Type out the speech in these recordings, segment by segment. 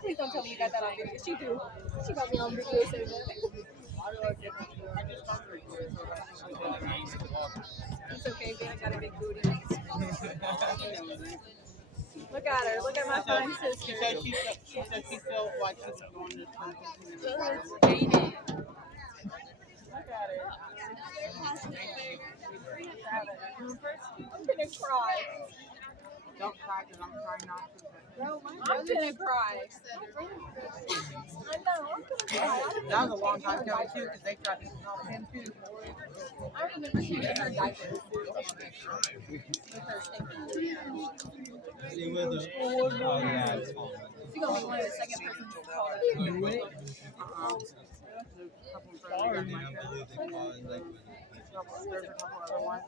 Please don't tell me you got that on video. She do. She got me on video saying that. It's okay, babe. I got a big booty. Look at her. Look at my fine sister. She said she felt like she was going to turn. Look at her. I'm gonna cry. Don't cry because I'm trying not to. I'm gonna cry. I know, I'm gonna cry. That was a long time ago too because they tried to call him too. I remember she did her diapers. With her stinking. She was a, oh yeah, it's fine. She's gonna be one of the second persons to call that. There's a couple other ones.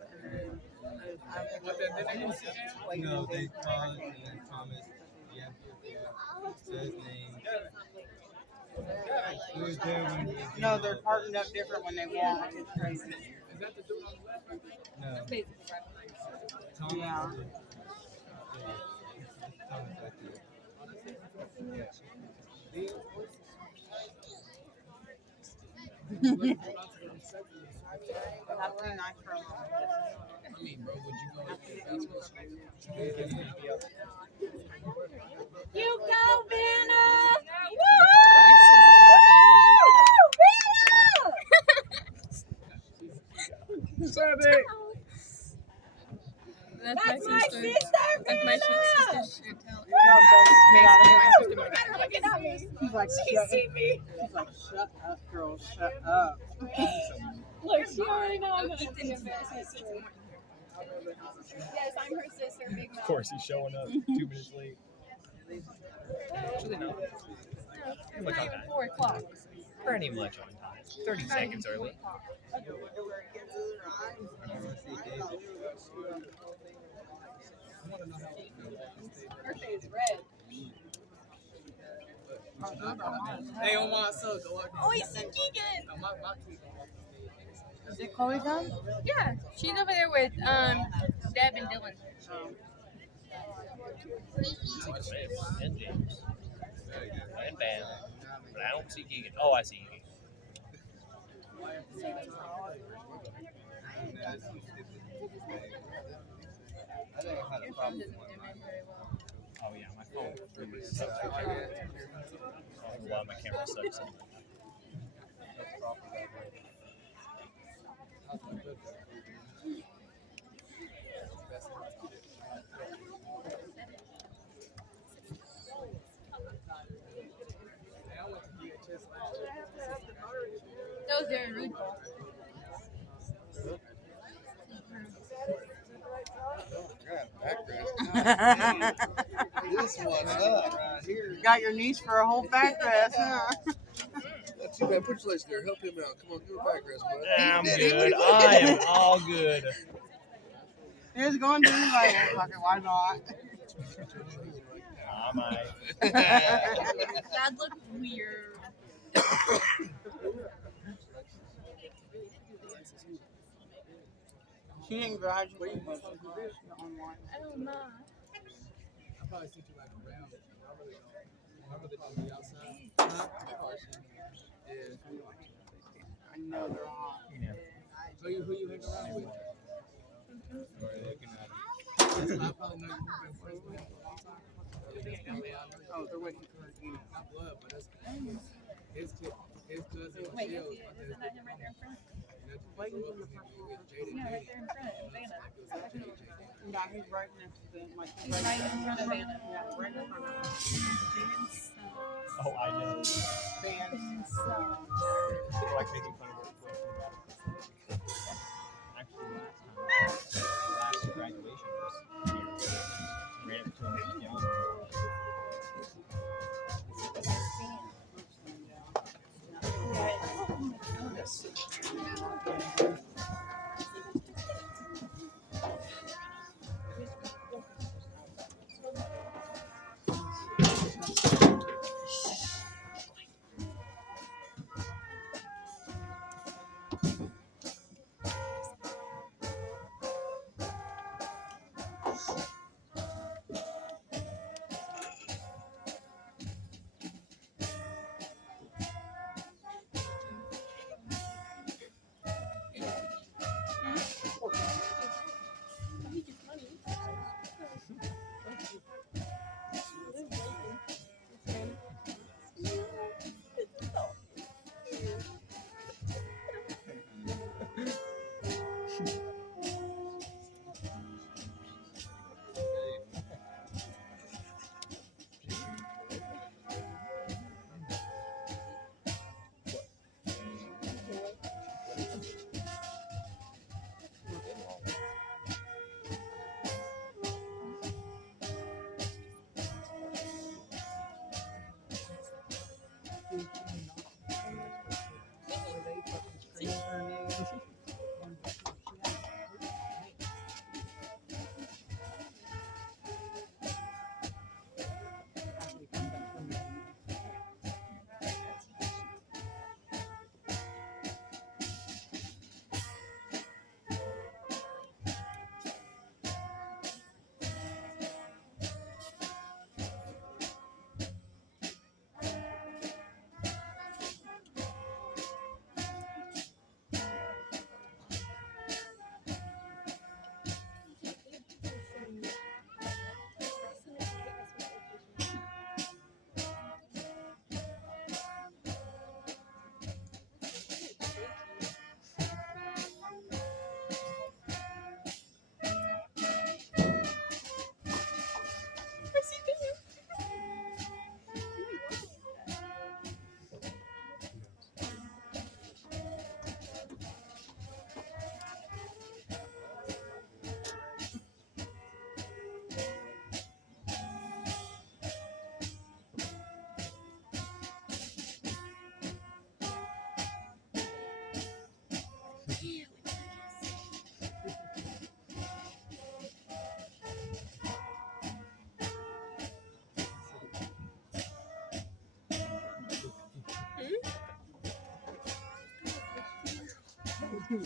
No, they called and then Thomas. Yeah, says name. He was there when he was No, they're partnered up different when they walk. It's crazy. No. Thomas. Yeah. Thomas right there. That's too nice for a moment. I mean, bro, would you go to Facebook? You go, Vanna! Woo! Vanna! That's my sister. That's my sister. Look at me. He's like, She see me. He's like, shut up, girl, shut up. Look, she already knows I'm gonna be embarrassed. Yes, I'm her sister, Big Mouth. Of course, he's showing up 2 minutes late. Actually, no. No, it's not even 4 o'clock. Pretty much on time. 30 seconds early. Birthday is red. Hey, on my son, go out. Oh, he's Keegan. Is it Chloe done? Yeah, she's over there with Deb and Dylan. And James. And Bam. But I don't see Keegan. Oh, I see Keegan. I think I had a problem with Oh, yeah, my phone really sucks. A lot of my camera sucks. That was very rude. this one's up right here. You got your niece for a whole back rest, huh? Not too bad. Put your legs there. Help him out. Come on, do a back rest, bud. I'm good. I am all good. Here's going to the Bible pocket. Why not? I might. That looked weird. She didn't graduate. I don't know. I probably sent you like around. I really don't be outside. I know they're hot. Yeah. Who you hang around with? I probably know you've been friends with him for a long time. Oh, they're waiting for her. Not blood, but that's his cousin. Wait, isn't that him right there in front? Waiting for Yeah, right there in front of Vanna. Yeah, he's right next to them. Like, He's right in front of Vanna. Yeah, right in front of them. Oh, I know. Fans. People like making fun of it. Actually, last graduation was here. Ran up to him and yelled. They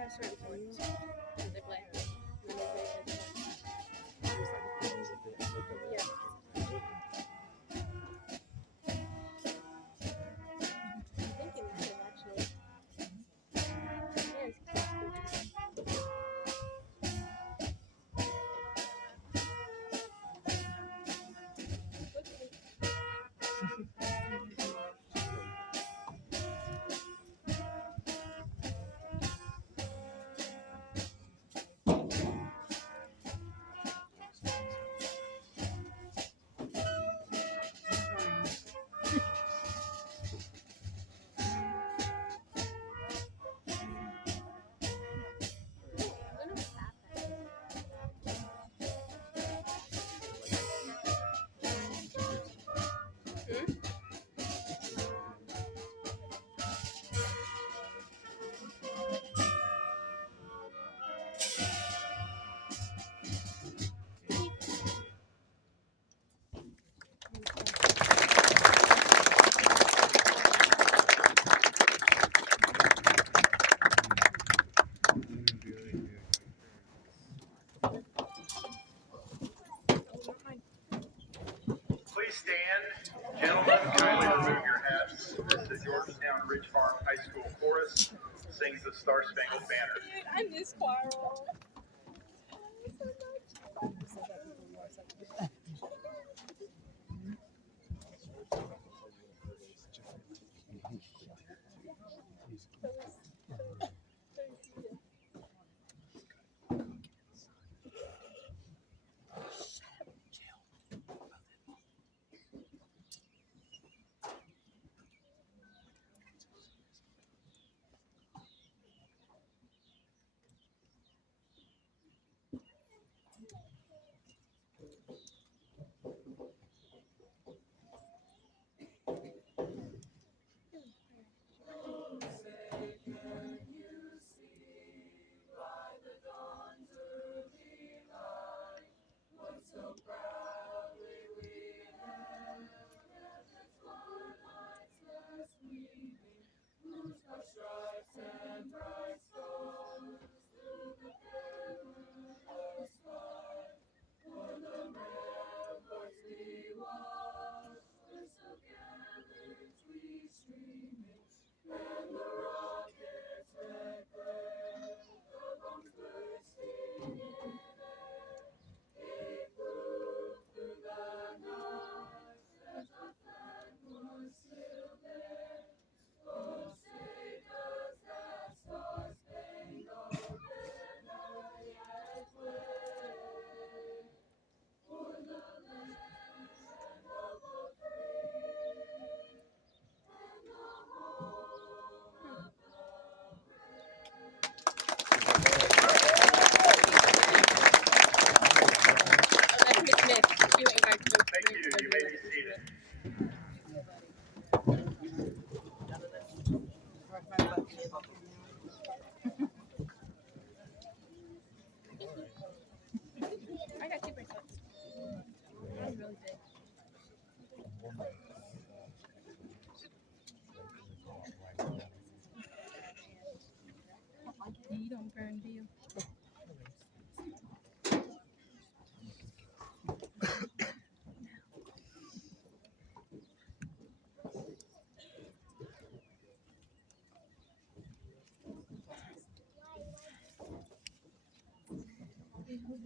have certain sports that they play. Yeah. I'm thinking that is actually. Please stand. Gentlemen, kindly remove your hats as the Georgetown Ridge Farm High School Chorus sings the Star Spangled Banner. Dude, I miss choral.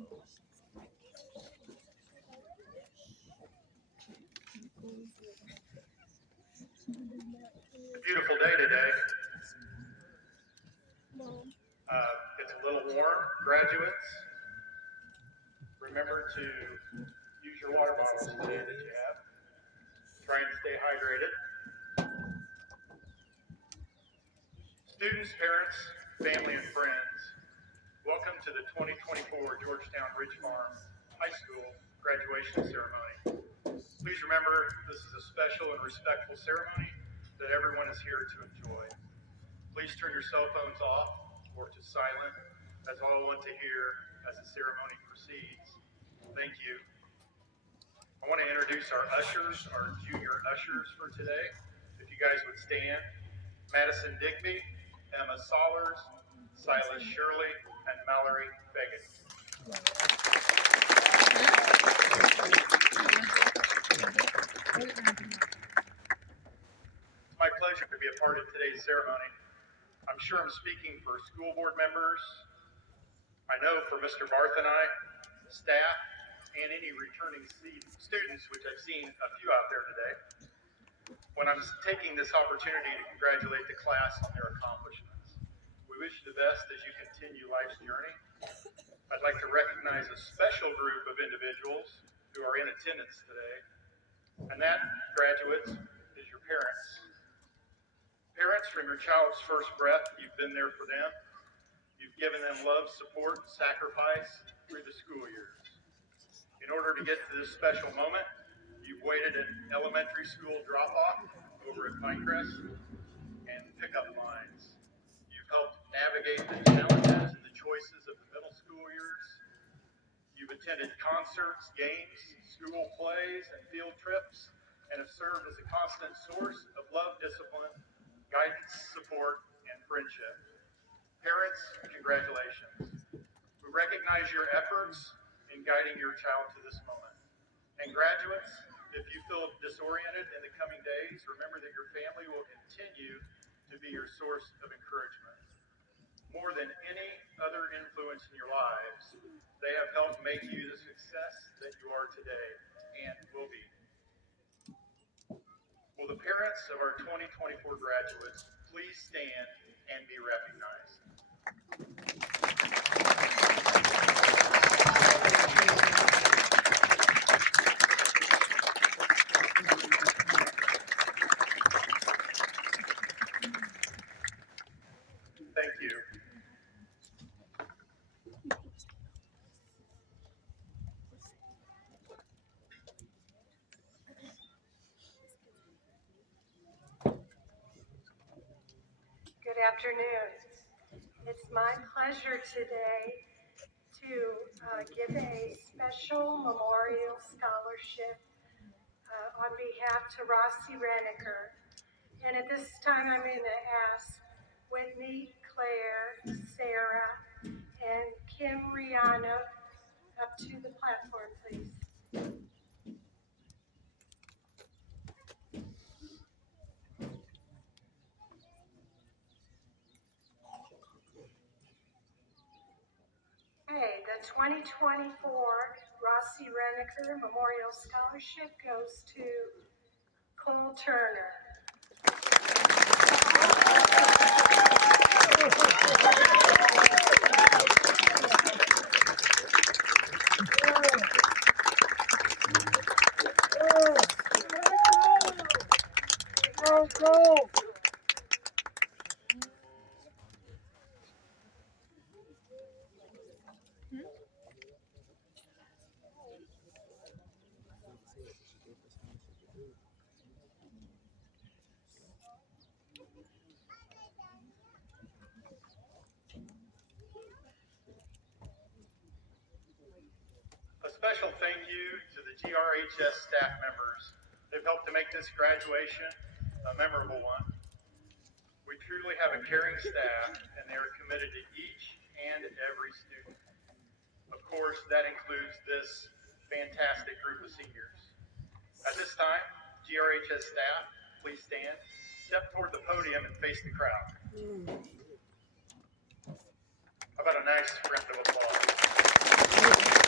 Beautiful day today. It's a little warm. Graduates, remember to use your water bottles today that you have. Try and stay hydrated. Students, parents, family, and friends, welcome to the 2024 Georgetown Ridge Farm High School graduation ceremony. Please remember this is a special and respectful ceremony that everyone is here to enjoy. Please turn your cell phones off or to silent, as all want to hear as the ceremony proceeds. Thank you. I want to introduce our ushers, our junior ushers for today. If you guys would stand. Madison Digby, Emma Sollers, Silas Shirley, and Mallory Beggett. It's my pleasure to be a part of today's ceremony. I'm sure I'm speaking for school board members. I know for Mr. Barth and I, staff, and any returning students, which I've seen a few out there today, when I'm taking this opportunity to congratulate the class on their accomplishments. We wish you the best as you continue life's journey. I'd like to recognize a special group of individuals who are in attendance today, and that, graduates, is your parents. Parents, from your child's first breath, you've been there for them. You've given them love, support, and sacrifice through the school years. In order to get to this special moment, you've waited in elementary school drop-off over at Pinecrest and pickup lines. You've helped navigate the challenges and the choices of the middle school years. You've attended concerts, games, school plays, and field trips, and have served as a constant source of love, discipline, guidance, support, and friendship. Parents, congratulations. We recognize your efforts in guiding your child to this moment. And graduates, if you feel disoriented in the coming days, remember that your family will continue to be your source of encouragement. More than any other influence in your lives, they have helped make you the success that you are today and will be. Will the parents of our 2024 graduates please stand and be recognized? Thank you. Good afternoon. It's my pleasure today to give a special memorial scholarship on behalf to Rossi Reniker. And at this time, I'm going to ask Whitney, Claire, Sarah, and Kim Rihanna up to the platform, please. Okay, the 2024 Rossi Reniker Memorial Scholarship goes to Cole Turner. Go! A special thank you to the GRHS staff members. They've helped to make this graduation a memorable one. We truly have a caring staff, and they are committed to each and every student. Of course, that includes this fantastic group of seniors. At this time, GRHS staff, please stand, step toward the podium, and face the crowd. How about a nice round of applause?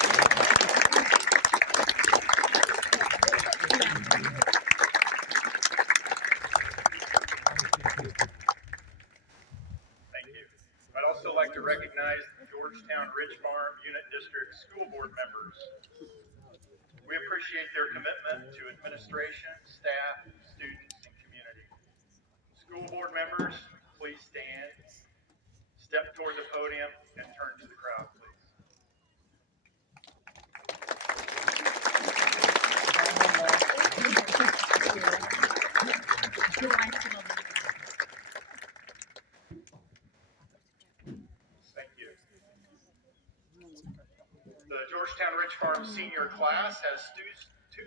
Ridge Farm Unit District School Board members. We appreciate their commitment to administration, staff, students, and community. School board members, please stand, step toward the podium, and turn to the crowd, please. Thank you. The Georgetown Ridge Farm senior class has two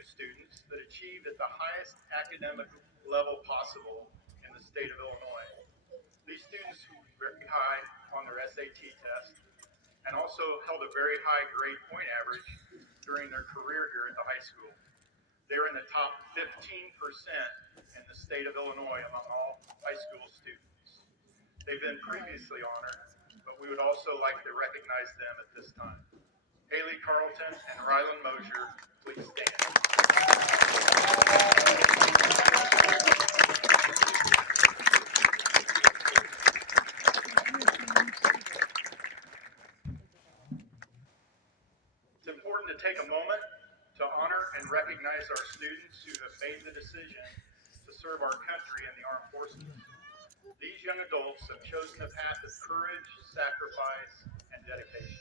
students that achieved at the highest academic level possible in the state of Illinois. These students were very high on their SAT test and also held a very high grade point average during their career here at the high school. They're in the top 15% in the state of Illinois among all high school students. They've been previously honored, but we would also like to recognize them at this time. Haley Carlton and Rylan Mosier, please stand. It's important to take a moment to honor and recognize our students who have made the decision to serve our country in the armed forces. These young adults have chosen a path of courage, sacrifice, and dedication.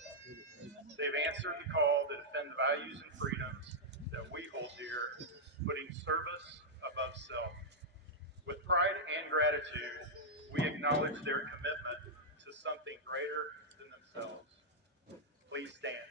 They've answered the call to defend the values and freedoms that we hold dear, putting service above self. With pride and gratitude, we acknowledge their commitment to something greater than themselves. Please stand.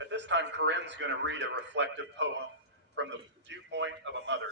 At this time, Corinne's going to read a reflective poem from the viewpoint of a mother.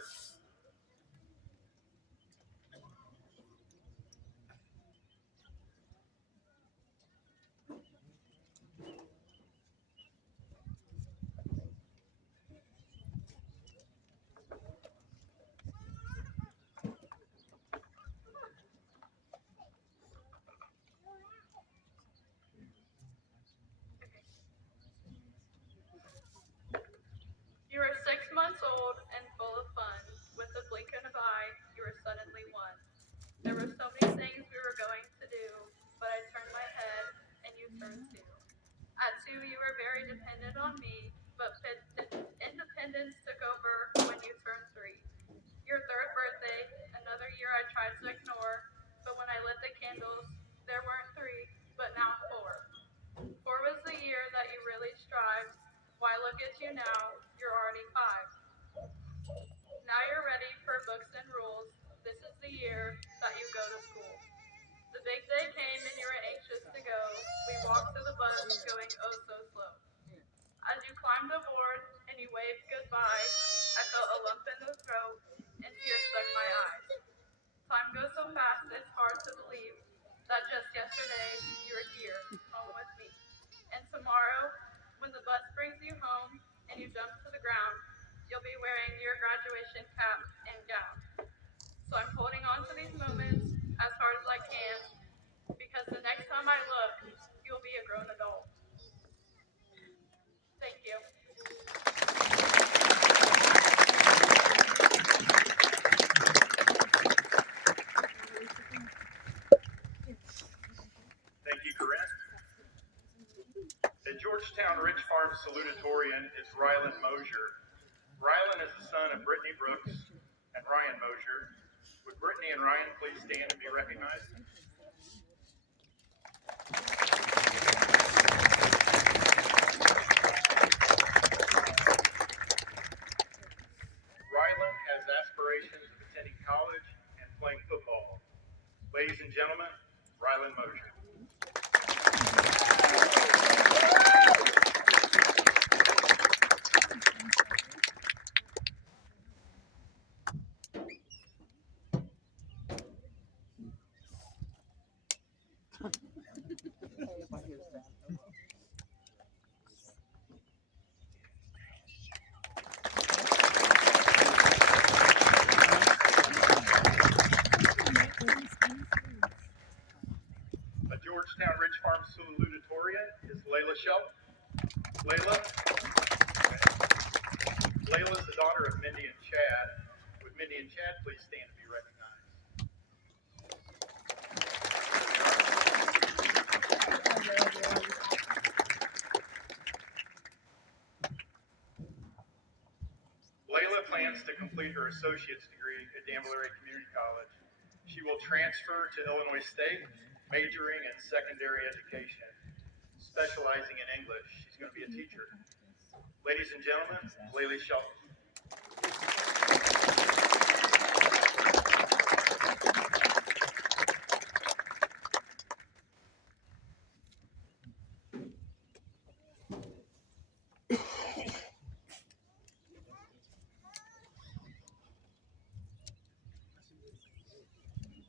You were 6 months old and full of fun. With a blink of an eye, you were suddenly one. There were so many things we were going to do, but I turned my head and you turned too. At 2, you were very dependent on me, but independence took over when you turned 3. Your 3rd birthday, another year I tried to ignore, but when I lit the candles, there weren't 3, but now 4. 4 was the year that you really strived. Why, look at you now, you're already 5. Now you're ready for books and rules. This is the year that you go to school. The big day came and you were anxious to go. We walked to the bus going oh so slow. As you climbed aboard and you waved goodbye, I felt a lump in the throat and tears stuck my eyes. Time goes so fast it's hard to believe that just yesterday you were here, home with me. And tomorrow, when the bus brings you home and you jump to the ground, you'll be wearing your graduation cap and gown. So I'm holding on to these moments as hard as I can, because the next time I look, you'll be a grown adult. Thank you. Thank you, Corinne. The Georgetown Ridge Farm salutatorian is Rylan Mosier. Rylan is the son of Brittany Brooks and Ryan Mosier. Would Brittany and Ryan please stand and be recognized? Rylan has aspirations of attending college and playing football. Ladies and gentlemen, Rylan Mosier. A Georgetown Ridge Farm salutatorian is Layla Shelton. Layla is the daughter of Mindy and Chad. Would Mindy and Chad please stand and be recognized? Layla plans to complete her associate's degree at Danville Area Community College. She will transfer to Illinois State, majoring in secondary education, specializing in English. She's going to be a teacher. Ladies and gentlemen, Layla Shelton.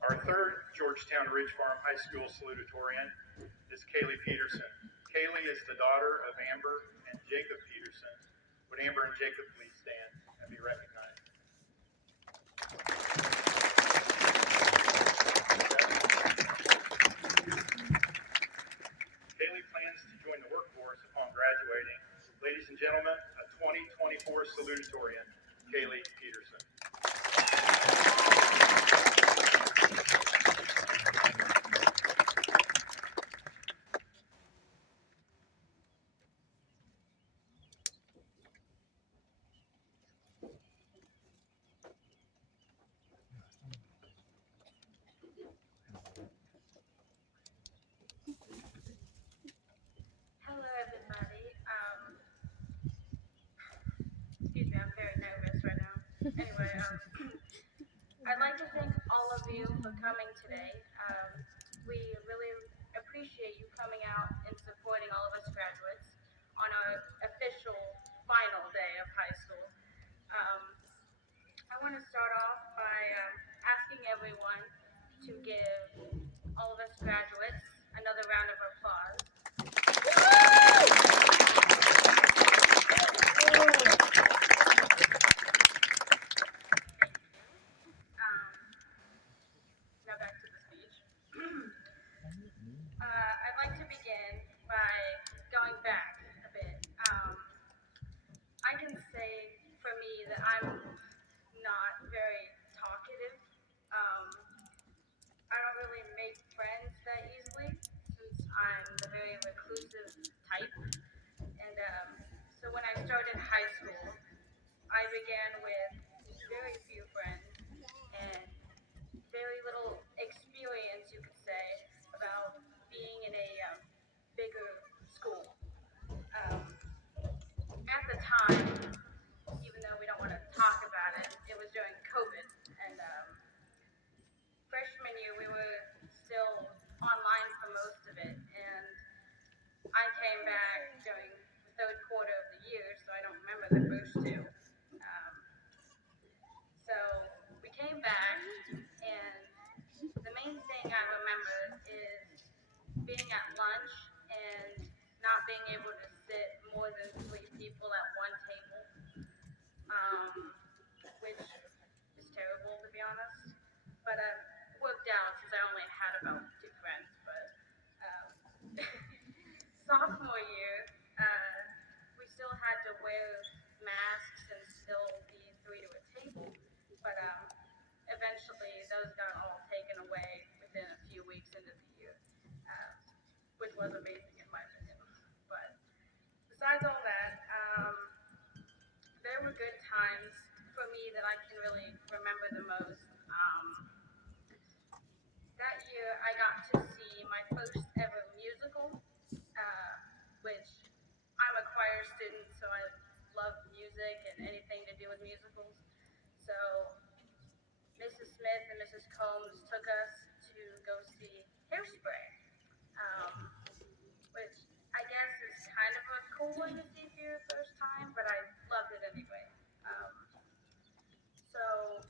Our third Georgetown Ridge Farm High School salutatorian is Kaylee Peterson. Kaylee is the daughter of Amber and Jacob Peterson. Would Amber and Jacob please stand and be recognized? Kaylee plans to join the workforce upon graduating. Ladies and gentlemen, a 2024 salutatorian, Kaylee Peterson. Hello, everybody. Excuse me, I'm very nervous right now. Anyway, I'd like to thank all of you for coming today. We really appreciate you coming out and supporting all of us graduates on our official final day of high school. I want to start off by asking everyone to give all of us graduates another round of applause. Now back to the speech. I'd like to begin by going back a bit. I can say for me that I'm not very talkative. I don't really make friends that easily since I'm the very reclusive type. And so when I started high school, I began with very few friends and very little experience, you could say, about being in a bigger school. At the time, even though we don't want to talk about it, it was during COVID. And freshman year, we were still online for most of it. And I came back during the third quarter of the year, so I don't remember the first two. So we came back, and the main thing I remember is being at lunch and not being able to sit more than 3 people at one table, which is terrible to be honest. But it worked out since I only had about 2 friends. But sophomore year, we still had to wear masks and still be 3 to a table. But eventually, those got all taken away within a few weeks into the year, which was amazing in my opinion. But besides all that, there were good times the most. That year I got to see my first ever musical, which I'm a choir student, so I love music and anything to do with musicals. So Mrs. Smith and Mrs. Combs took us to go see Hairspray, which I guess is kind of a cool one to see for your first time, but I loved it anyway. So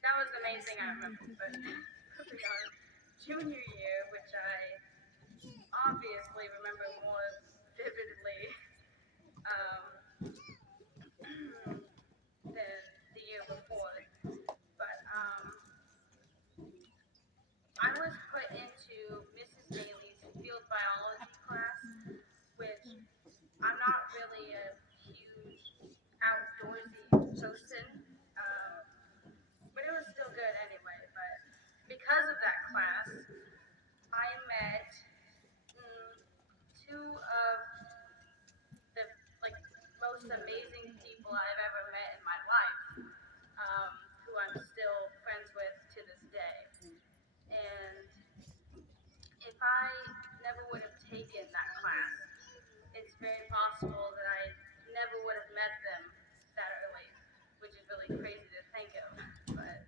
that was amazing, I remember. But moving on, junior year, which I obviously remember more vividly than the year before. But I was put into Mrs. Daly's field biology class, which I'm not really a huge outdoorsy person, but it was still good anyway. But because of that class, I met two of the like most amazing people I've ever met in my life, who I'm still friends with to this day. And if I never would have taken that class, it's very possible that I never would have met them that early, which is really crazy to think of. But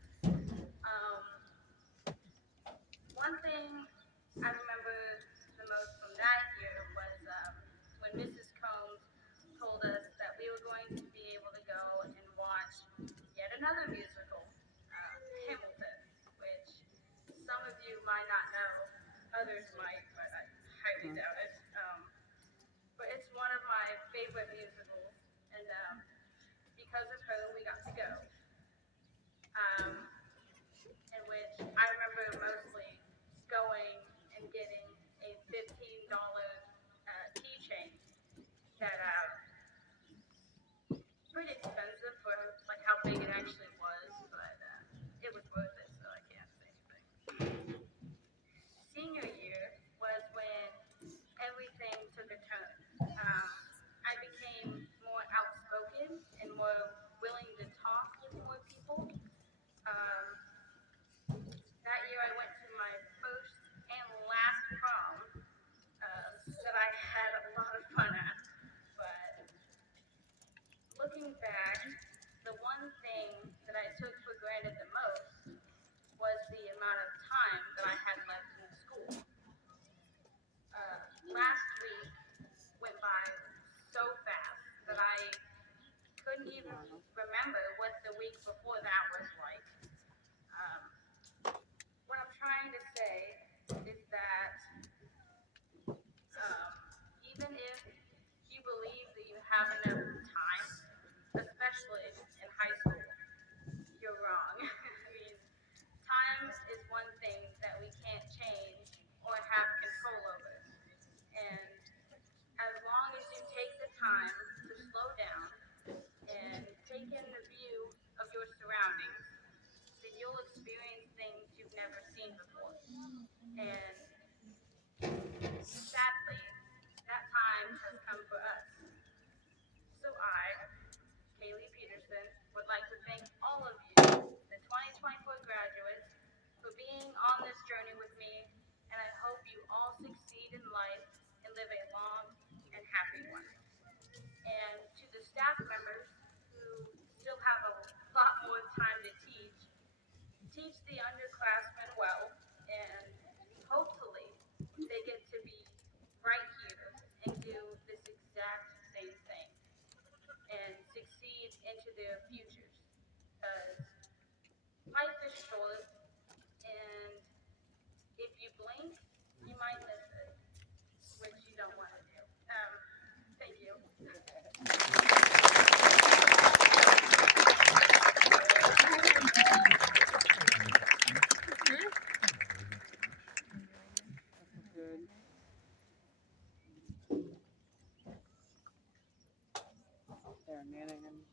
one thing I remember the most from that year was when Mrs. Combs told us that we were going to be able to go and watch yet another musical, Hamilton, which some of you might not know, others might, but I highly doubt it. But it's one of my favorite musicals, and because of her, we got to go. In which I remember mostly going and getting a $15 keychain that pretty expensive for like how big it actually was, but it was worth it, so I can't say anything. Senior year was when everything took a turn. I became more outspoken and more willing to talk with more people. That year I went to my first and last prom that I had a lot of fun at. But looking back, the one thing that I took for granted the most was the amount of time that I had left in school. Last week went by so fast that I couldn't even remember what the week before that was like. What I'm trying to say is that even if you believe that you have enough time, especially in high school, you're wrong. I mean, time is one thing that we can't change or have control over. And as long as you take the time to slow down and take in the view of your surroundings, then you'll experience things you've never seen before. And sadly, that time has come for us. So I, Kaylee Peterson, would like to thank all of you, the 2024 graduates, for being on this journey with me, and I hope you all succeed in life and live a long and happy one. And to the staff members who still have a lot more time to teach the underclassmen well, and hopefully they get to be right here and do this exact same thing and succeed into their futures. Because life is short, and if you blink, you might miss it, which you don't want to do. Thank you. They're manning.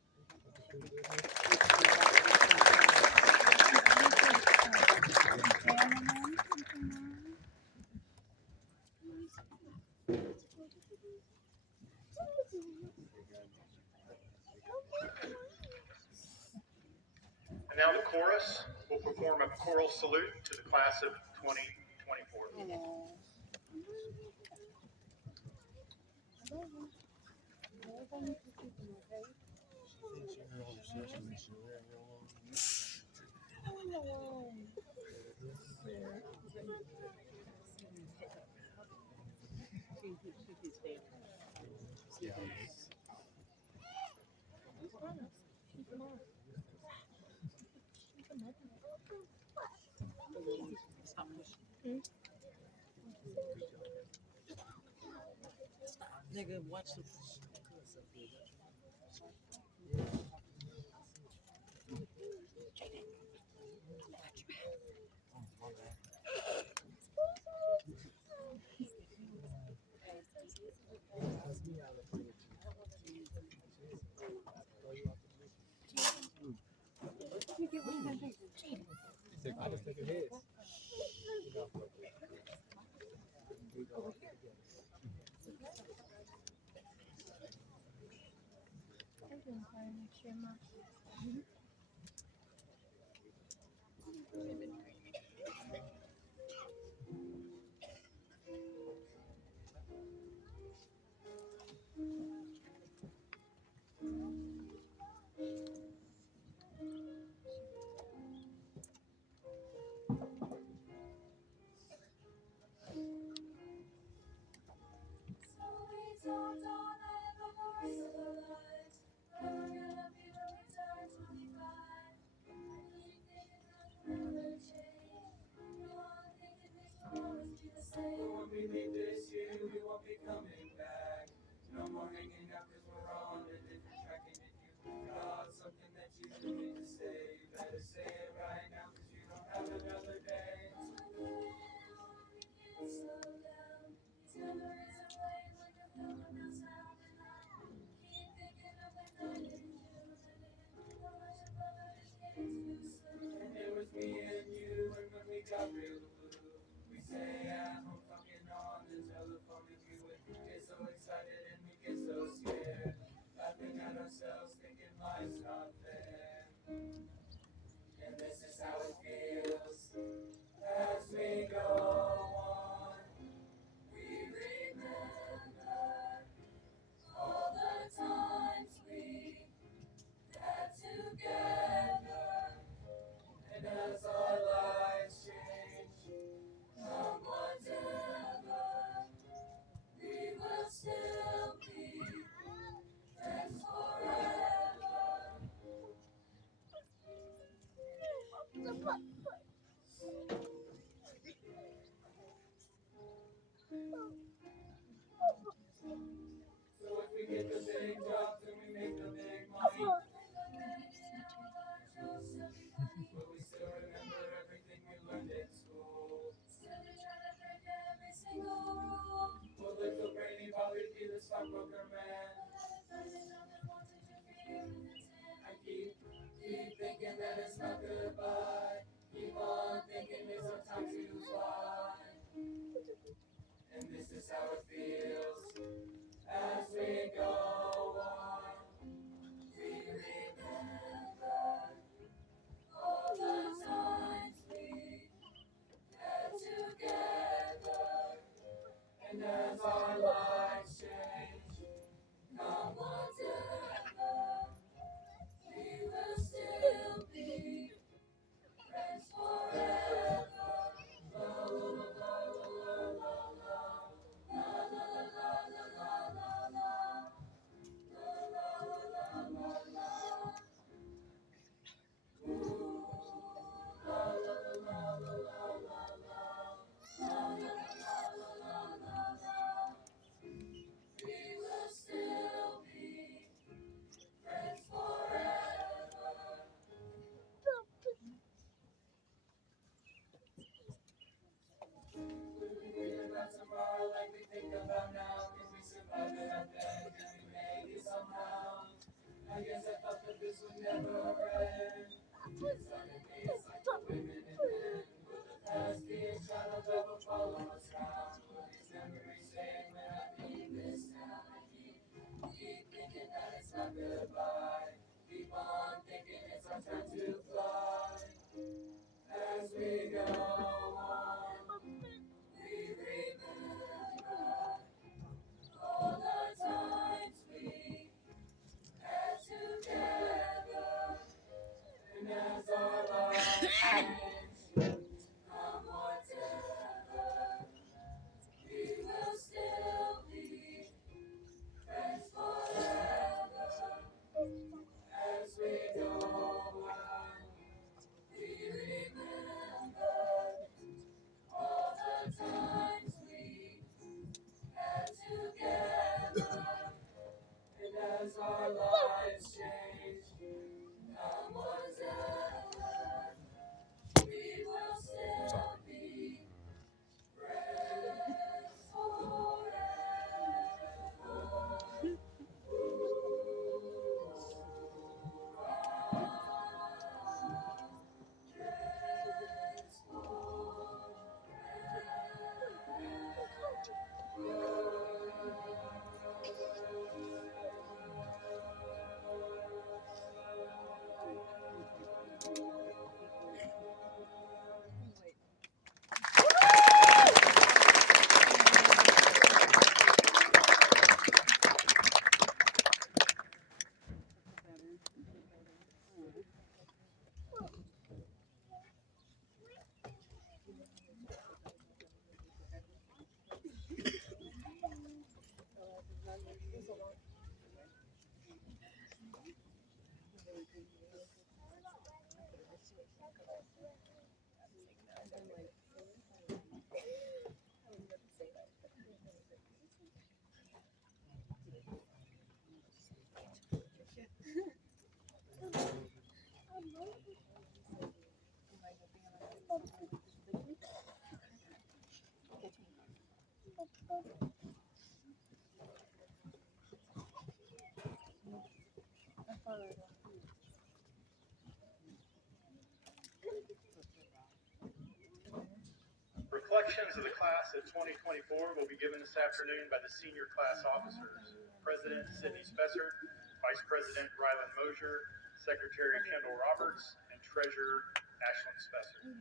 And now the chorus will perform a choral salute to the class of 2024. Nigga, watch the. I was taking his. When we leave this year, we won't be coming back. No more hanging out cause we're on a different track. And if you got something that you need to say, you better say it right now cause you don't have another day. And it was me and you, and when we got real blue, we say at home talking on the telephone, and we would get so excited and we get so scared, laughing at ourselves, thinking life's not fair. And this is how it feels as we go on. We remember all the times we had together. And as our lives change, come whatever, we will still be friends forever. So if we get the big jobs and we make the big money, will we still remember everything we learned in school? Will little Brainy probably be the stockbroker man? I keep thinking that it's not goodbye. Keep on thinking it's our time to fly. And this is how it feels as we go on. We remember all the times we had together. And as our lives change, come whatever, we will still be friends forever. La la la la la la la. La la la la la la la la. La la la la la la. Ooh. La la la la la la la la. La la la la la la la. We will still be friends forever. We think about tomorrow like we think about now, cause we survived it out there and we made it somehow. I guess I thought that this would never end. Suddenly it's like the women in men. Will the past be a shadow that will follow us round? Will these memories fade when I leave this town? I keep thinking that it's not goodbye. Keep on thinking it's our time to fly. Reflections of the class of 2024 will be given this afternoon by the senior class officers, President Sydney Spessard, Vice President Rylan Mosier, Secretary Kendall Roberts, and Treasurer Ashlyn Spessard.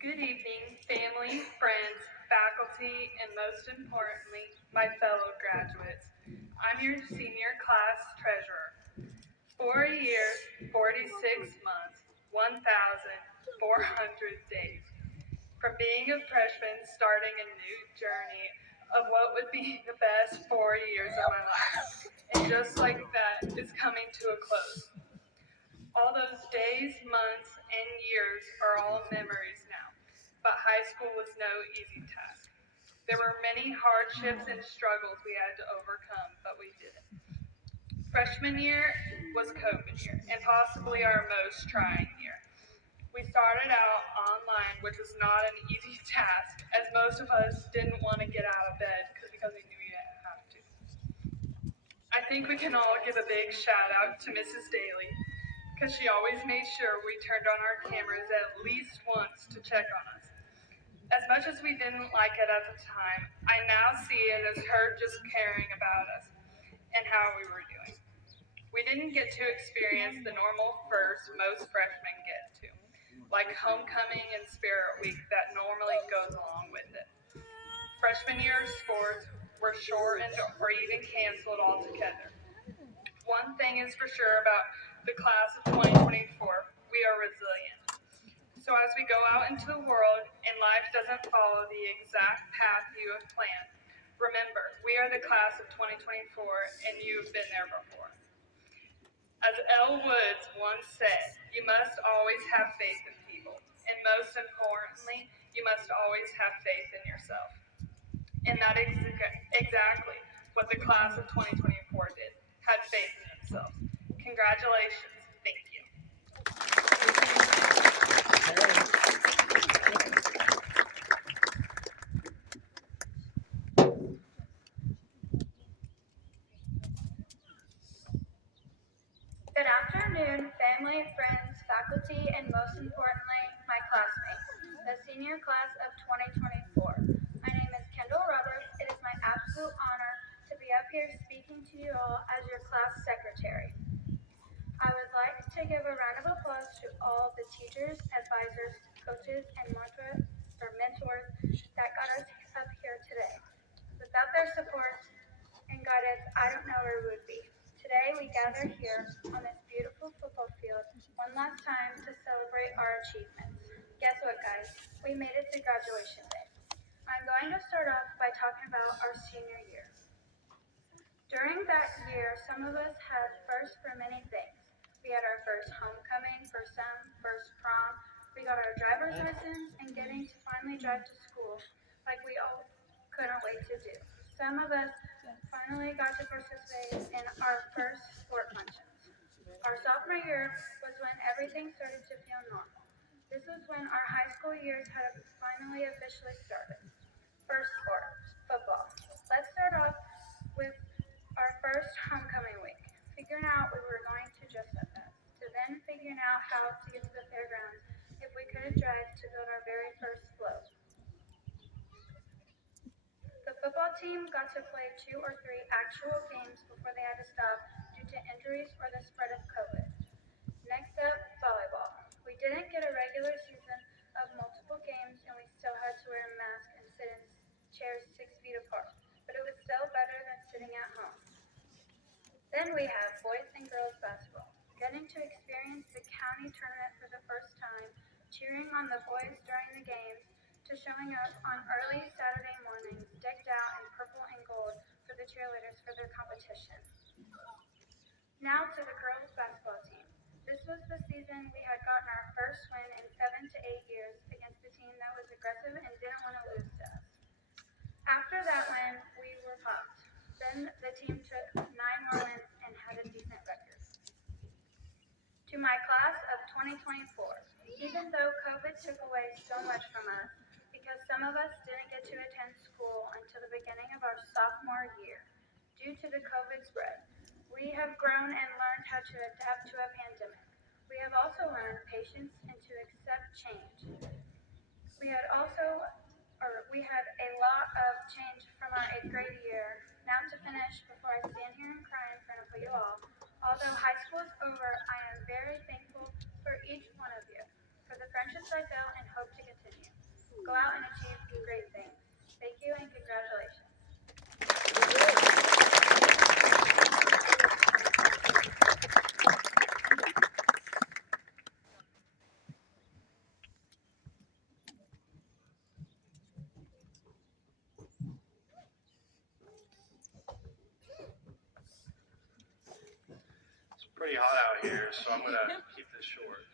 Good evening, family, friends, faculty, and most importantly, my fellow graduates. I'm your senior class treasurer. 4 years, 46 months, 1,400 days. From being a freshman, starting a new journey of what would be the best 4 years of my life. And just like that, it's coming to a close. All those days, months, and years are all memories now. But high school was no easy task. There were many hardships and struggles we had to overcome, but we did it. Freshman year was COVID year, and possibly our most trying year. We started out online, which was not an easy task, as most of us didn't want to get out of bed because we knew we didn't have to. I think we can all give a big shout out to Mrs. Daly, because she always made sure we turned on our cameras at least once to check on us. As much as we didn't like it at the time, I now see it as her just caring about us and how we were doing. We didn't get to experience the normal first most freshmen get to, like homecoming and spirit week that normally goes along with it. Freshman year sports were shortened or even canceled altogether. One thing is for sure about the class of 2024, we are resilient. So as we go out into the world and life doesn't follow the exact path you have planned, remember, we are the class of 2024 and you've been there before. As Elle Woods once said, you must always have faith in people, and most importantly, you must always have faith in yourself. And that is exactly what the class of 2024 did, had faith in themselves. Congratulations, thank you. Good afternoon, family, friends, faculty, and most importantly, my classmates, the senior class of 2024. My name is Kendall Roberts. It is my absolute honor to be up here speaking to you all as your class secretary. I would like to give a round of applause to all the teachers, advisors, coaches, and mentors that got us up here today. Without their support and guidance, I don't know where we would be. Today we gather here on this beautiful football field one last time to celebrate our achievements. Guess what, guys? We made it to graduation day. I'm going to start off by talking about our senior year. During that year, some of us had firsts for many things. We had our first homecoming, for some, first prom. We got our driver's license and getting to finally drive to school like we all couldn't wait to do. Some of us finally got to participate in our first sport functions. Our sophomore year was when everything started to feel normal. This was when our high school years had finally officially started. First sport, football. Let's start off with our first homecoming week, figuring out we were going to dress up as, to then figuring out how to get to the fairgrounds if we couldn't drive to build our very first float. The football team got to play 2 or 3 actual games before they had to stop due to injuries or the spread of COVID. Next up, volleyball. We didn't get a regular season of multiple games and we still had to wear a mask and sit in chairs 6 feet apart, but it was still better than sitting at home. Then we have boys and girls basketball. Getting to experience the county tournament for the first time, cheering on the boys during the games, to showing up on early Saturday mornings decked out in purple and gold for the cheerleaders for their competition. Now to the girls basketball team. This was the season we had gotten our first win in 7 to 8 years against a team that was aggressive and didn't want to lose to us. After that win, we were popped. Then the team took 9 more wins and had a decent record. To my class of 2024, even though COVID took away so much from us, because some of us didn't get to attend school until the beginning of our sophomore year due to the COVID spread, we have grown and learned how to adapt to a pandemic. We have also learned patience and to accept change. We had a lot of change from our 8th grade year. Now to finish, before I stand here and cry in front of you all, although high school is over, I am very thankful for each one of you, for the friendships I built and hope to continue. Go out and achieve great things. Thank you and congratulations. It's pretty hot out here, so I'm gonna keep this short.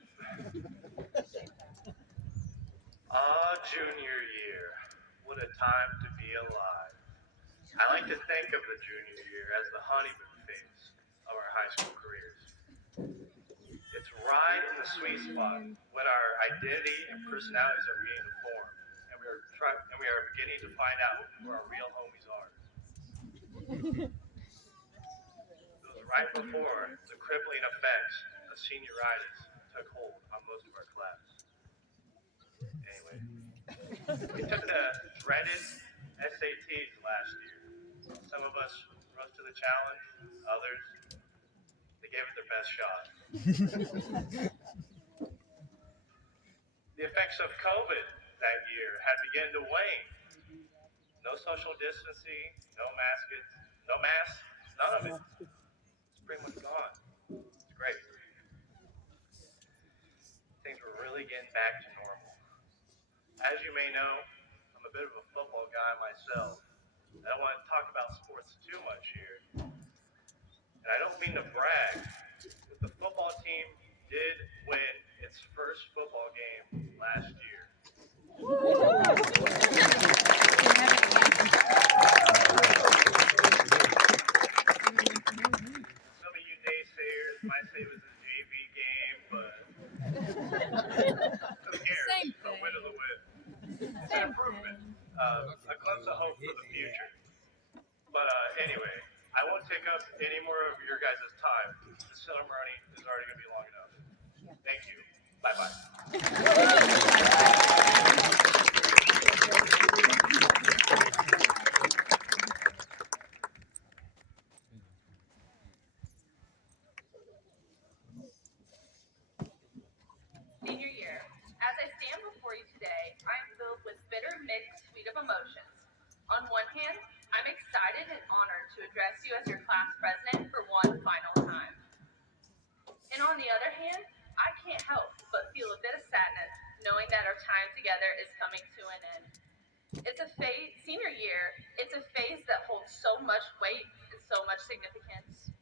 Junior year. What a time to be alive. I like to think of the junior year as the honeymoon phase of our high school careers. It's right in the sweet spot when our identity and personalities are beginning to form, and we are beginning to find out who our real homies are. It was right before the crippling effects of senioritis took hold on most of our class. Anyway, we took the dreaded SATs last year. Some of us rose to the challenge, others, they gave it their best shot. The effects of COVID that year had begun to wane. No social distancing, no masks, none of it. It's pretty much gone. It's great. Things were really getting back to normal. As you may know, I'm a bit of a football guy myself. I don't want to talk about sports too much here. And I don't mean to brag, but the football team did win its first football game last year. Some of you naysayers might say it was a JV game, but who cares? Same A win is a win. It's an improvement. A glimpse of hope for the future. But anyway, I won't take up any more of your guys' time. The ceremony is already going to be long enough. Thank you. Bye-bye. Senior year. As I stand before you today, I am filled with bitter mixed suite of emotions. On one hand, I'm excited and honored to address you as your class president for one final time. And on the other hand, I can't help but feel a bit of sadness knowing that our time together is coming to an end. It's a phase, senior year, it's a phase that holds so much weight and so much significance.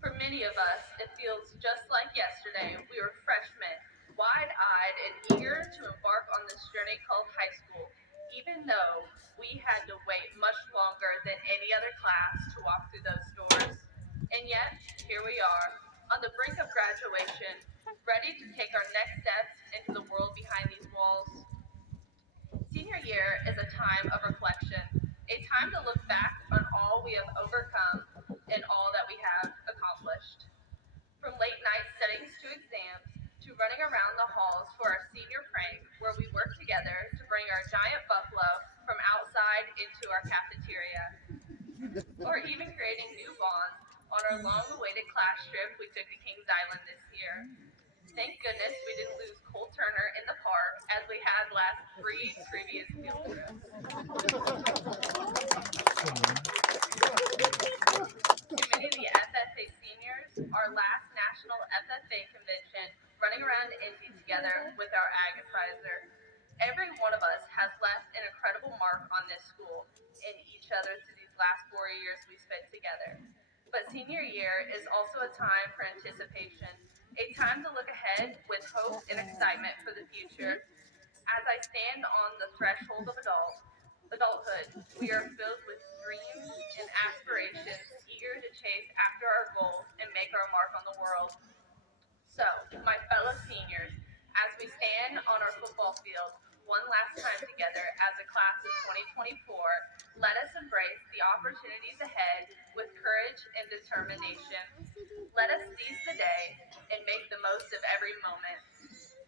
For many of us, it feels just like yesterday. We were freshmen, wide-eyed and eager to embark on this journey called high school, even though we had to wait much longer than any other class to walk through those doors. And yet, here we are, on the brink of graduation, ready to take our next steps into the world behind these walls. Senior year is a time of reflection, a time to look back on all we have overcome and all that we have accomplished. From late night studies to exams, to running around the halls for our senior prank, where we work together to bring our giant buffalo from outside into our cafeteria, or even creating new bonds on our long-awaited class trip we took to Kings Island this year. Thank goodness we didn't lose Cole Turner in the park as we had last 3 previous field trips. To many of the FFA seniors, our last national FFA convention, running around Indy together with our Ag advisor. Every one of us has left an incredible mark on this school and each other through these last 4 4 years we spent together. But senior year is also a time for anticipation, a time to look ahead with hope and excitement for the future. As I stand on the threshold of adulthood, we are filled with dreams and aspirations, eager to chase after our goals and make our mark on the world. So, my fellow seniors, as we stand on our football field one last time together as a class of 2024, let us embrace the opportunities ahead with courage and determination. Let us seize the day and make the most of every moment.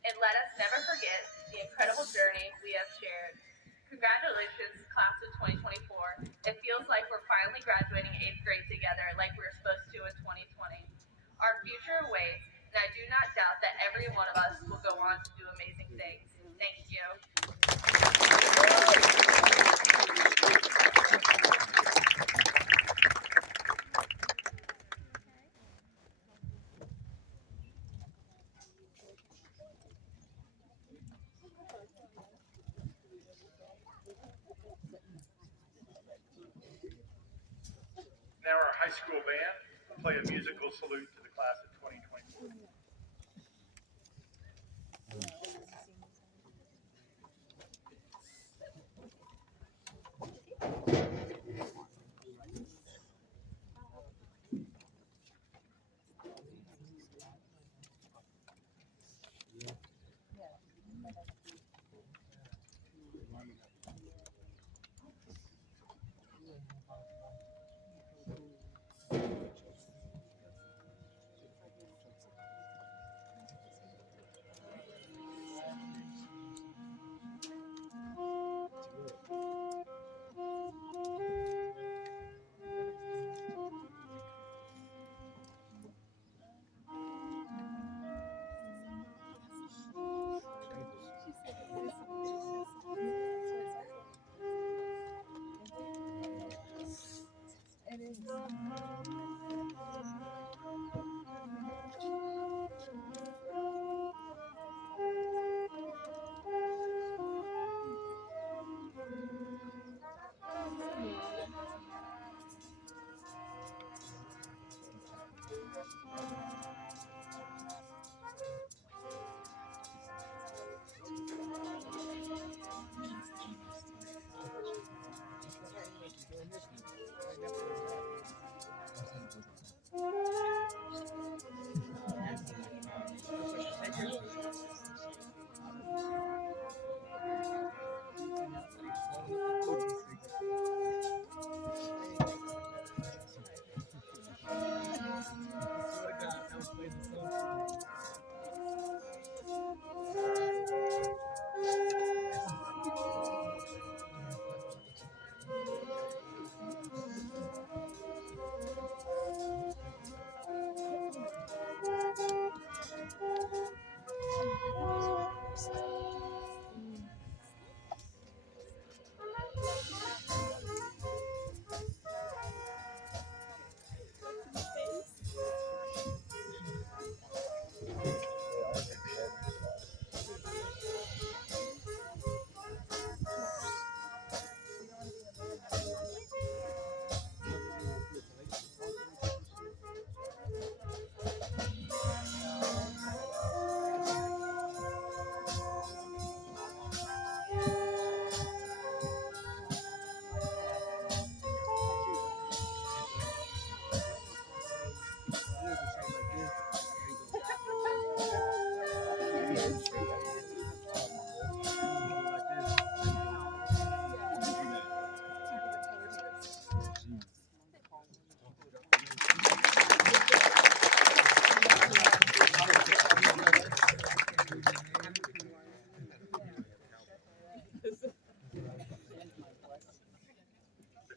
And let us never forget the incredible journey we have shared. Congratulations, class of 2024. It feels like we're finally graduating 8th grade together like we were supposed to in 2020. Our future awaits, and I do not doubt that every one of us will go on to do amazing things. Thank you. Now our high school band will play a musical salute to the class of 2024.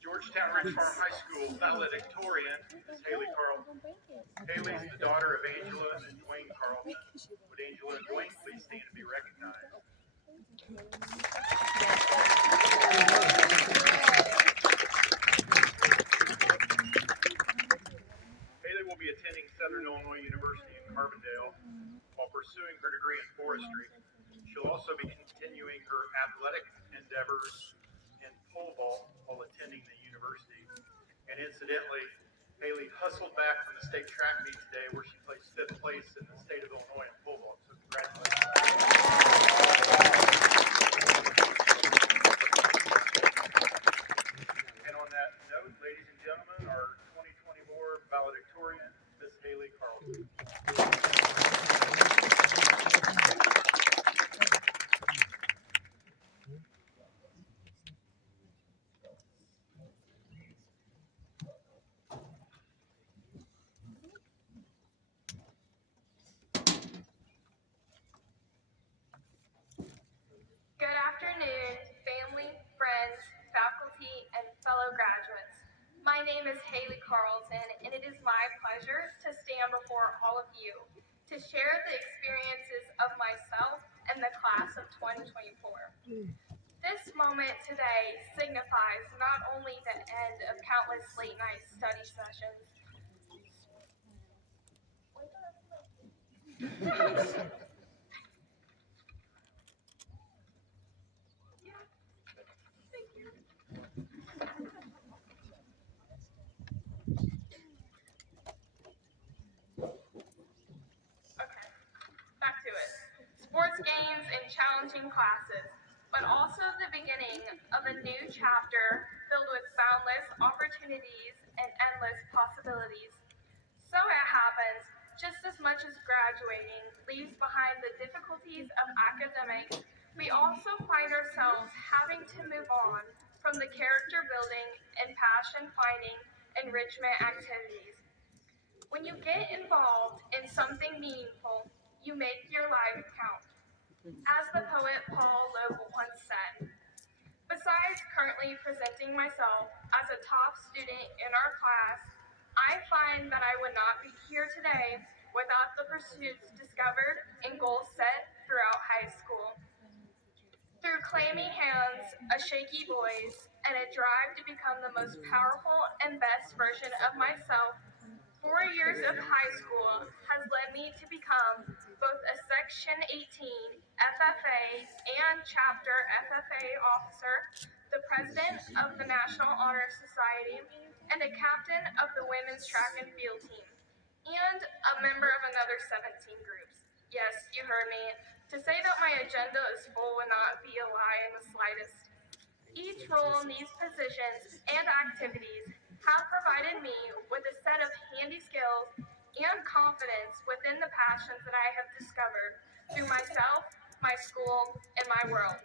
Georgetown Ridge Farm High School valedictorian is Haley Carlton. Haley is the daughter of Angela and Dwayne Carlton. Would Angela and Dwayne please stand to be recognized? Haley will be attending Southern Illinois University in Carbondale while pursuing her degree in forestry. She'll also be continuing her athletic endeavors in pole vault while attending the university. And incidentally, Haley hustled back from the state track meet today where she placed 5th place in the state of Illinois in pole vault. So congratulations. And on that note, ladies and gentlemen, our 2024 valedictorian, Miss Haley Carlson. Good afternoon, family, friends, faculty, and fellow graduates. My name is Haley Carlson, and it is my pleasure to stand before all of you to share the experiences of myself and the class of 2024. This moment today signifies not only the end of countless late-night study sessions, back to it. Sports games and challenging classes, but also the beginning of a new chapter filled with boundless opportunities and endless possibilities. So it happens, just as much as graduating leaves behind the difficulties of academics, we also find ourselves having to move on from the character building and passion finding enrichment activities. When you get involved in something meaningful, you make your life count. As the poet Paul Loeb once said, besides currently presenting myself as a top student in our class, I find that I would not be here today without the pursuits discovered and goals set throughout high school. Through clammy hands, a shaky voice, and a drive to become the most powerful and best version of myself, 4 years of high school has led me to become both a Section 18 FFA and Chapter FFA officer, the president of the National Honor Society, and a captain of the women's track and field team, and a member of another 17 groups. Yes, you heard me. To say that my agenda is full would not be a lie in the slightest. Each role in these positions and activities have provided me with a set of handy skills and confidence within the passions that I have discovered through myself, my school, and my world.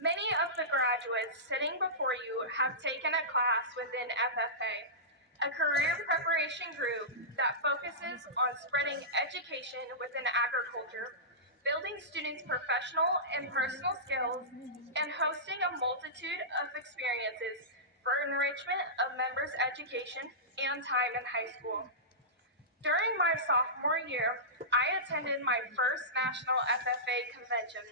Many of the graduates sitting before you have taken a class within FFA, a career preparation group that focuses on spreading education within agriculture, building students' professional and personal skills, and hosting a multitude of experiences for enrichment of members' education and time in high school. During my sophomore year, I attended my first national FFA convention.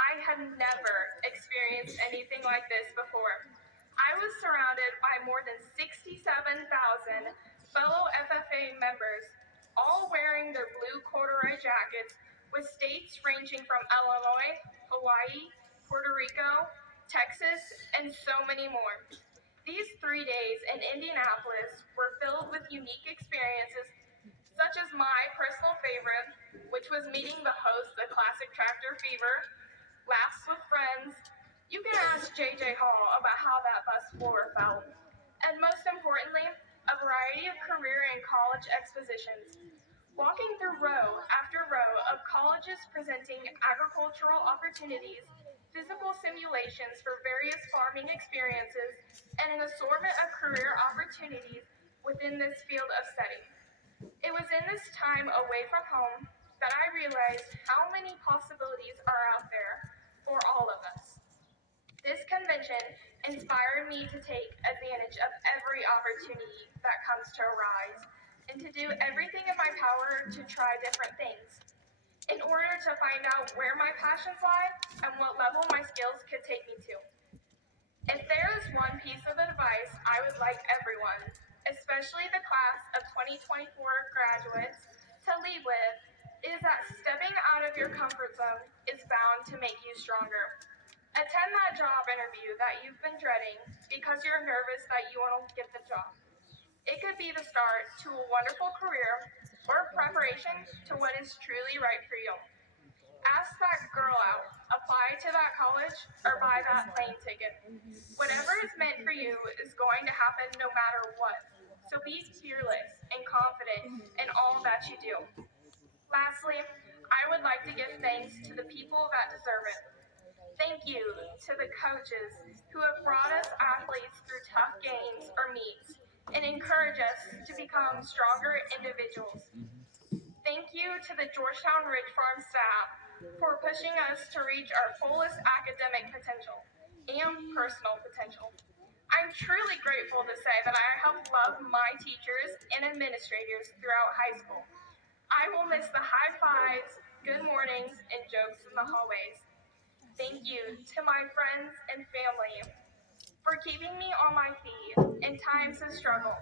I had never experienced anything like this before. I was surrounded by more than 67,000 fellow FFA members, all wearing their blue corduroy jackets with states ranging from Illinois, Hawaii, Puerto Rico, Texas, and so many more. These 3 days in Indianapolis were filled with unique experiences, such as my personal favorite, which was meeting the host of Classic Tractor Fever, laughs with friends. You can ask JJ Hall about how that bus floor felt. And most importantly, a variety of career and college expositions. Walking through row after row of colleges presenting agricultural opportunities, physical simulations for various farming experiences, and an assortment of career opportunities within this field of study. It was in this time away from home that I realized how many possibilities are out there for all of us. This convention inspired me to take advantage of every opportunity that comes to arise and to do everything in my power to try different things in order to find out where my passions lie and what level my skills could take me to. If there is one piece of advice I would like everyone, especially the class of 2024 graduates, to leave with, is that stepping out of your comfort zone is bound to make you stronger. Attend that job interview that you've been dreading because you're nervous that you won't get the job. It could be the start to a wonderful career or preparation to what is truly right for you. Ask that girl out, apply to that college, or buy that plane ticket. Whatever is meant for you is going to happen no matter what. So be fearless and confident in all that you do. Lastly, I would like to give thanks to the people that deserve it. Thank you to the coaches who have brought us athletes through tough games or meets and encourage us to become stronger individuals. Thank you to the Georgetown Ridge Farm staff for pushing us to reach our fullest academic potential and personal potential. I'm truly grateful to say that I have loved my teachers and administrators throughout high school. I will miss the high fives, good mornings, and jokes in the hallways. Thank you to my friends and family for keeping me on my feet in times of struggle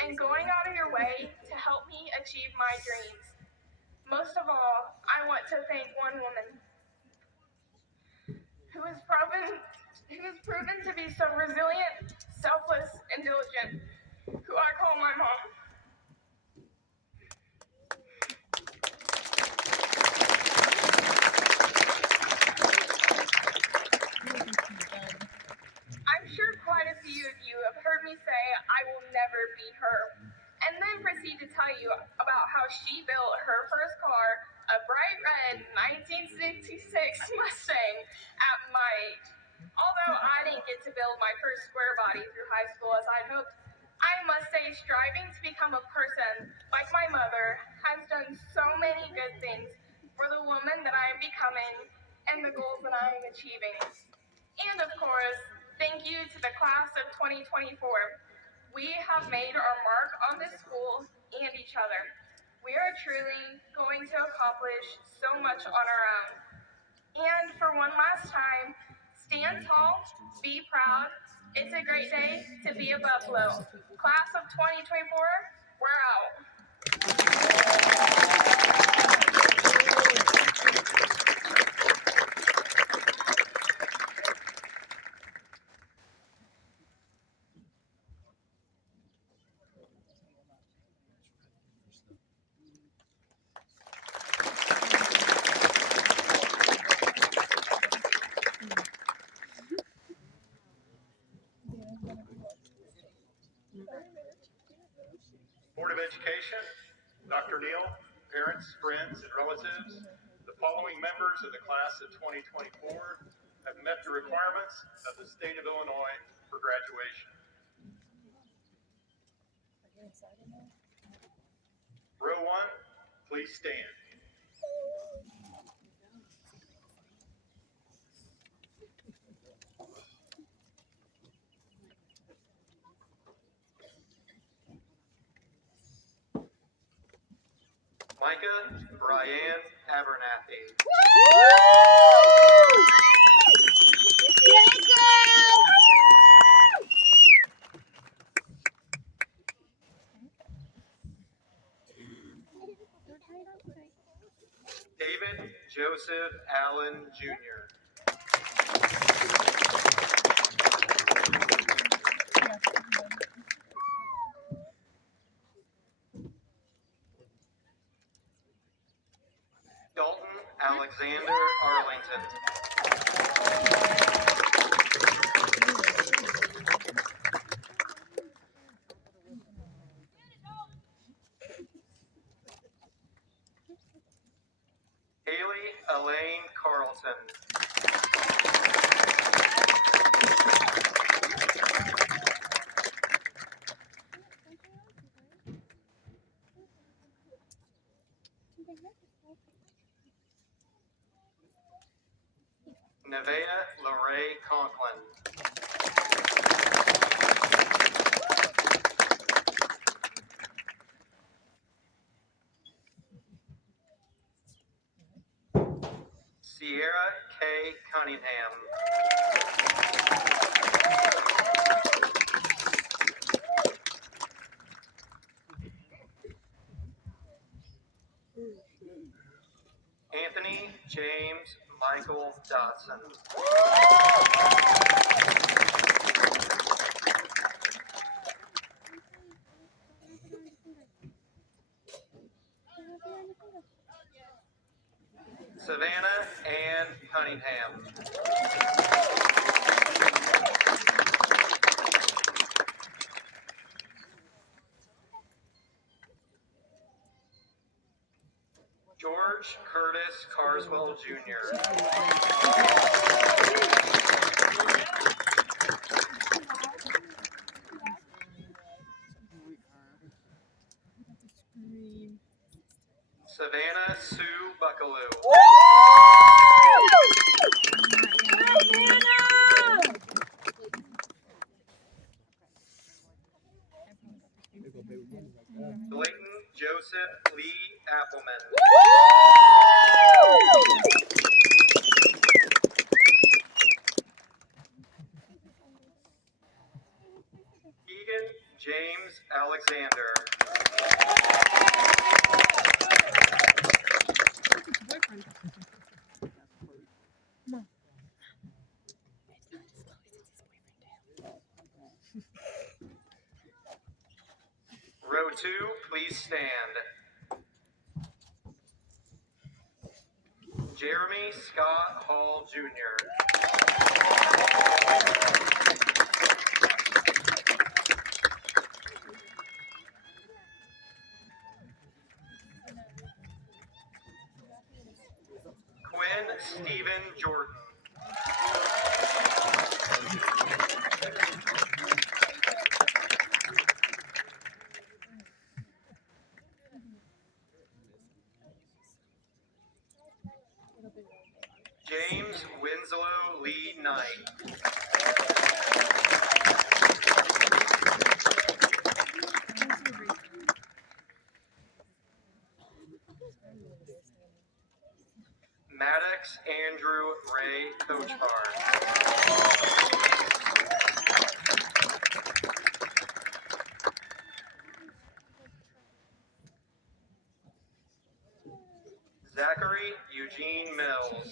and going out of your way to help me achieve my dreams. Most of all, I want to thank one woman who has proven to be so resilient, selfless, and diligent, who I call my mom. I'm sure quite a few of you have heard me say I will never be her, and then proceed to tell you about how she built her first car, a bright red 1966 Mustang, at my age. Although I didn't get to build my first square body through high school as I'd hoped, I must say striving to become a person like my mother has done so many good things for the woman that I am becoming and the goals that I am achieving. And of course, thank you to the class of 2024. We have made our mark on this school and each other. We are truly going to accomplish so much on our own. And for one last time, stand tall, be proud. It's a great day to be a Buffalo. Class of 2024, we're out. Board of Education, Dr. Neal, parents, friends, and relatives, the following members of the class of 2024 have met the requirements of the state of Illinois for graduation. Row 1, please stand. Micah Brianne Abernathy. David Joseph Allen Jr. Dalton Alexander Arlington. Haley Elaine Carlton. Nevaeh Lorraine Conklin. Sierra K. Cunningham. Anthony James Michael Dotson. Savannah Ann Cunningham. George Curtis Carswell Jr. Savannah Sue Buckaloo. Clayton Joseph Lee Appleman. Keegan James Alexander. Row 2, please stand. Jeremy Scott Hall Jr. Quinn Stephen Jordan. James Winslow Lee Knight. Maddox Andrew Ray Coachbar. Zachary Eugene Mills.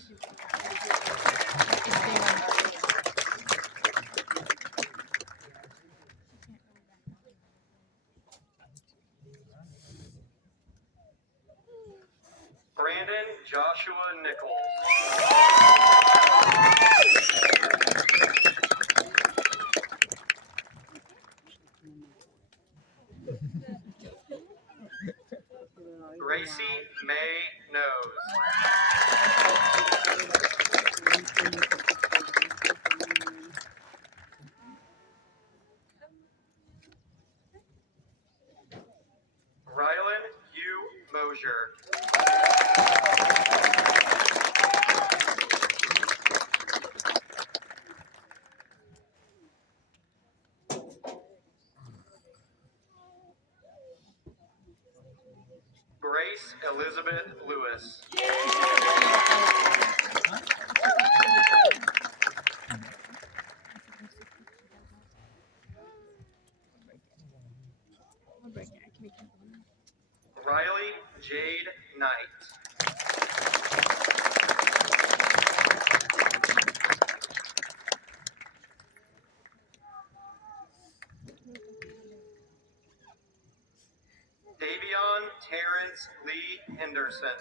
Brandon Joshua Nichols. Gracie May Nose. Rylan Hugh Mosier. Grace Elizabeth Lewis. Riley Jade Knight. Davion Terrence Lee Henderson.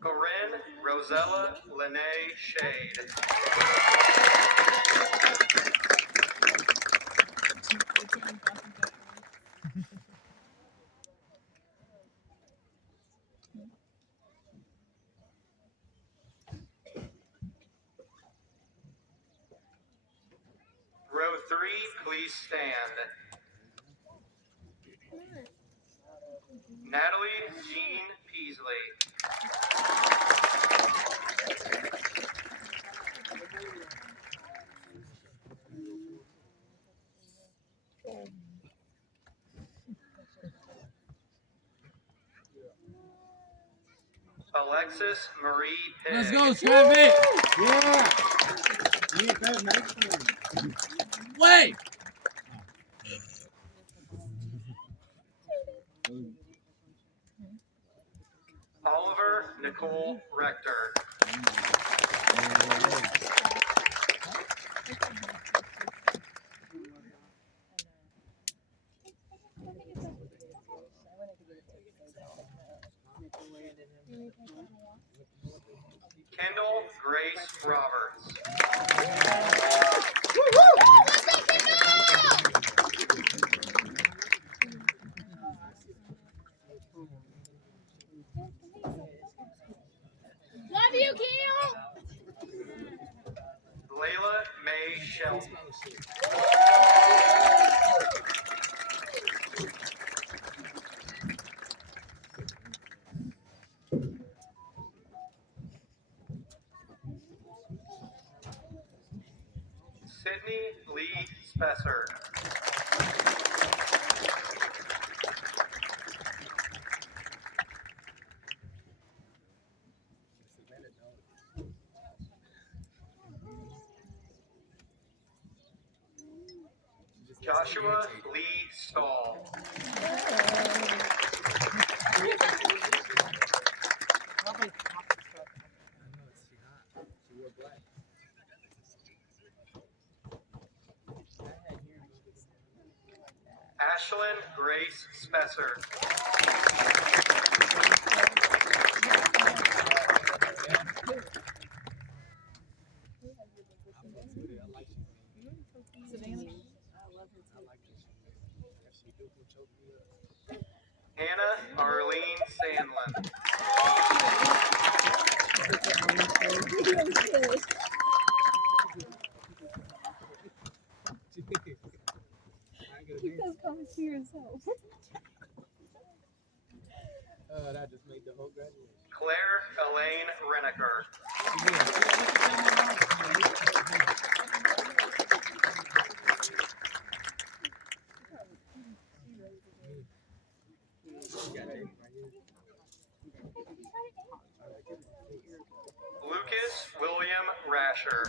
Corinne Rosella Lene Shade. Row 3, please stand. Natalie Jean Peasley. Alexis Marie Pigg. Let's go, Travis! Yeah! Wait! Oliver Nicole Rector. Kendall Grace Roberts. Love you, Keel. Layla Mae Shelton. Sydney Lee Spesser. Joshua Lee Stahl. Ashlyn Grace Spesser. Hannah Arlene Sandlin. Keep those comments to yourself. That just made the whole graduation. Claire Elaine Reneker. Lucas William Rasher.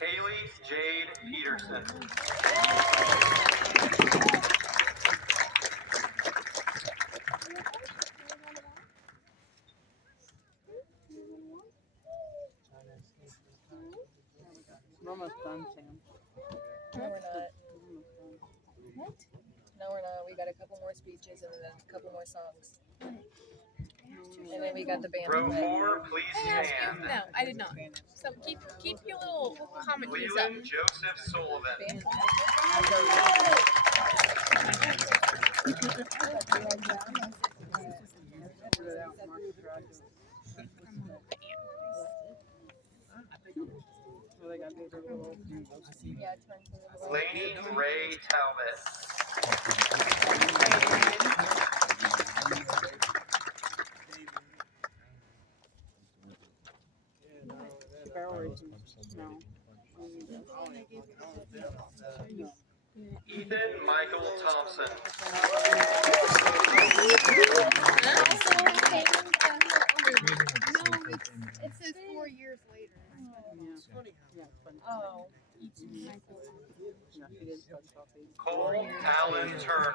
Kaylee Jade Peterson. We're almost done, Sam. No, we're not. What? No, we're not. We got a couple more speeches and then a couple more songs. And then we got the band. Row 4, please stand. No, I did not. So keep your little comment to yourself. Leland Joseph Sullivan. Lainey Ray Talbot. Ethan Michael Thompson. It says 4 years later. Oh. Cole Allen Turner.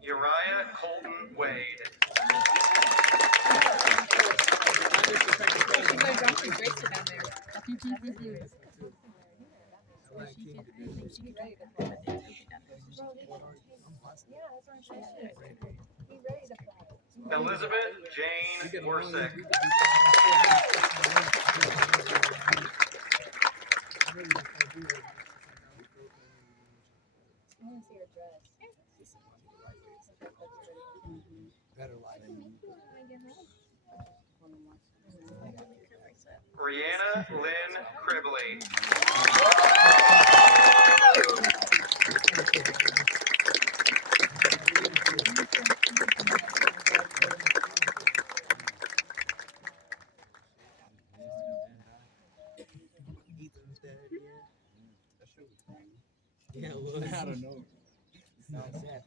Uriah Colton Wade. Elizabeth Jane Worsick. Brianna Lynn Cribley. Yeah, it was. I don't know. Sounds sad.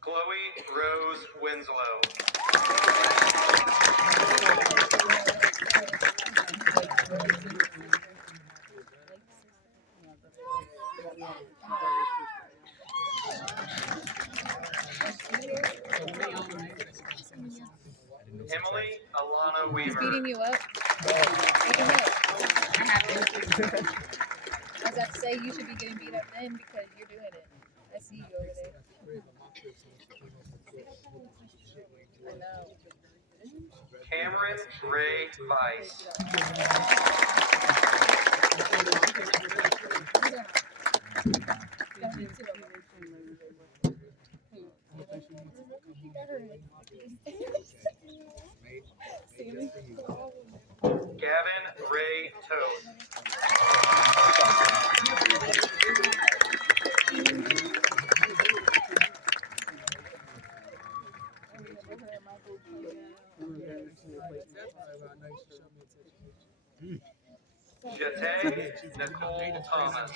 Chloe Rose Winslow. Emily Alana He's Weaver. beating you up. Beat him up. I was about to say you should be getting beat up then because you're doing it. I see you over there. I know. Cameron Ray Vice. Gavin Ray Toad. Jete Nicole Thomas.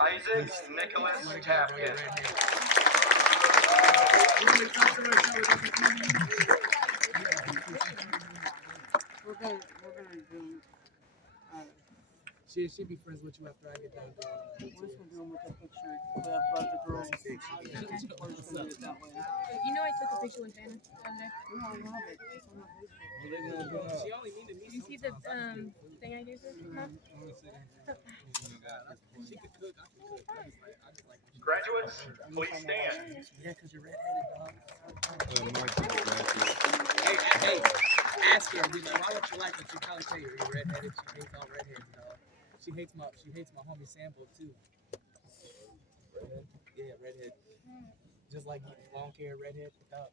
Isaac Nicholas Tapkett. We're gonna do. She'll be friends with you after I get done doing We're just gonna do them with a picture of the girls. We're just gonna do it that way. You know I took a picture with Jana the other day. We don't have it. It's on my Facebook. She only needed me. Did you see the thing I gave her? Huh? She could cook. I could cook. I just like Graduates, please stand. Yeah, because you're redheaded, dog. Hey, ask her. Be like, why don't you like her? She probably say you're redheaded. She hates all redheads, dog. She hates my homie Sambo too. Redhead? Yeah, redhead. Just like long hair, redhead without.